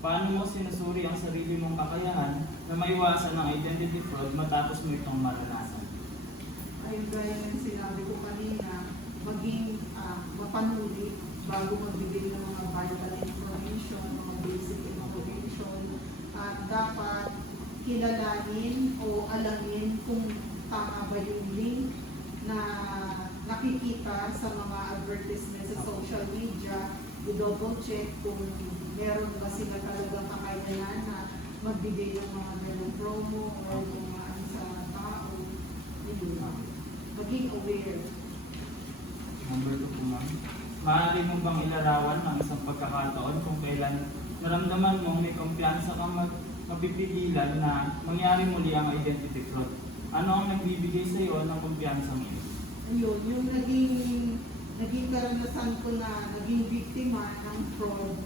Paano mo sinusuri ang sarili mong kakayahan na maiwasan ng identity fraud matapos mo itong maranasan? Ayun, gaya ng sinabi ko kanina, maging mapanuri bago magbigay ng mga vital information, mga basic information, at dapat kilalanin o alamin kung tama ba yung link na nakikita sa mga advertisement sa social media, i-double check kung meron ba sila talagang kakayanan na magbigay ng mga ganong promo o mga ano sa tao. Yun. Maging aware. Number 2 po, ma'am. Maaari mo bang ilarawan ng isang pagkakataon kung kailan naramdaman mong may kumpiyansa kang mapipigilan na mangyari muli ang identity fraud? Ano ang nagbibigay sa iyo ng kumpiyansa mo? Ayun, yung naging karanasan ko na naging biktima ng fraud.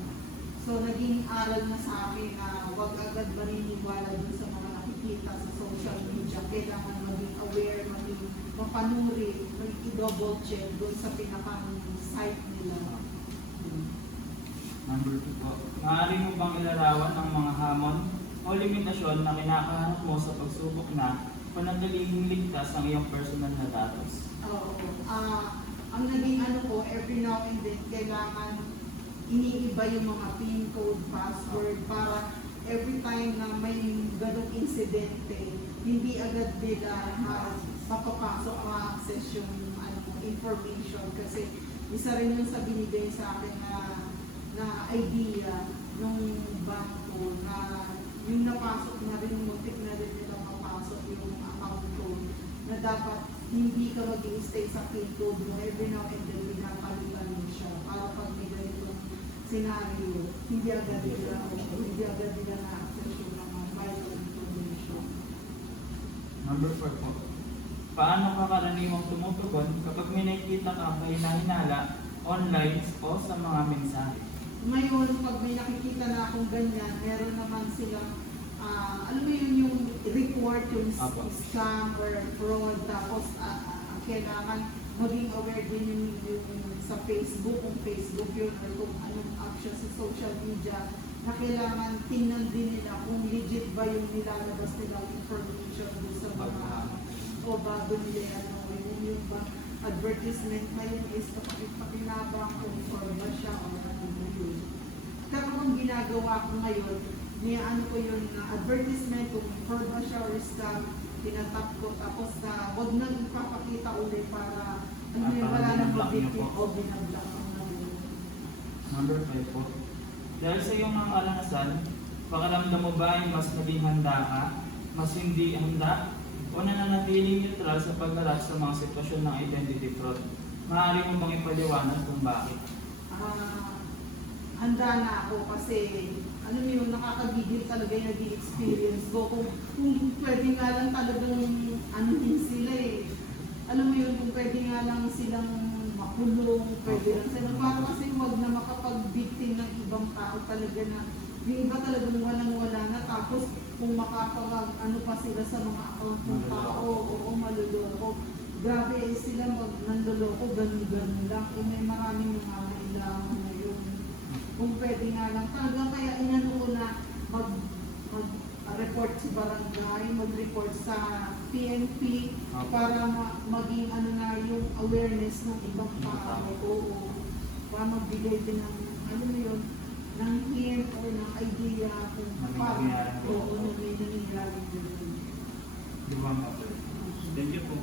So, naging aral na sa akin na huwag agad maniniwala dun sa mga nakikita sa social media. Kailangan maging aware, maging mapanuri, i-double check dun sa pinakang site nila. Number 2 po. Maaari mo bang ilarawan ang mga hamon o limitasyon na kinakaharap mo sa pagsubok na panatiling ligtas ang iyong personal na datos? Oo. Ang naging ano ko, every now and then, kailangan iniiba yung mga PIN code, password, para every time na may ganong insidente, hindi agad nila mapapasok o access yung information. Kasi isa rin yung sa binigay sa akin na idea nung bangko na yung napasok na rin, muntik na rin nila mapasok yung account code na dapat hindi ka mag-i-stay sa PIN code mo. Every now and then, pinapalitan mo siya para pag may ganitong scenario, hindi agad nila na-access yung mga vital information. Number 4 po. Paano ka karaniwang tumutugon kapag may nakikita ka kahinahinala online o sa mga mensahe? Ngayon, pag may nakikita na akong ganyan, meron naman silang, alam mo yun, yung report, yung scam or fraud, tapos kailangan maging aware din yung sa Facebook, kung Facebook yun, or kung anong action sa social media, na kailangan tingnan din nila kung legit ba yung nilalabas nilang information doon sa mga o bago nila yung ba advertisement na yun is pakinabang kung fraud ba siya o ano ba yun. Pero kung ginagawa ko ngayon, ano ko yung advertisement kung fraud ba siya or scam, tinatap ko, tapos na wag nang ipapakita ulit para ano yung wala nang mag-victim o binablock ang nalito. Number 5 po. Dahil sa iyong mga karanasan, pakiramdam mo ba ay mas naging handa ka, mas hindi handa, o nananatiling neutral sa pagharap sa mga sitwasyon ng identity fraud? Maaari mo bang ipaliwanag kung bakit? Handa na ako kasi ano yung nakakagigil talaga yung naging experience ko. Kung pwede nga lang talagang anuhin sila eh. Alam mo yun, kung pwede nga lang silang makulong, pwede lang silang para kasi wag na makapag-victim ng ibang tao talaga na yung iba talagang walang-wala na, tapos kung ano pa sila sa mga account ng tao, o maluloko. Grabe eh, sila nanloloko, ganun-ganun lang. Kung may maraming mga kailangan na yun. Kung pwede nga lang talaga, kaya inano ko na mag-report sa barangay, mag-report sa PNP para maging ano na yung awareness ng ibang tao. Oo. Para magbigay din ng ano mo yun, ng hint o ng idea kung paano may nangyayari din. Thank you po.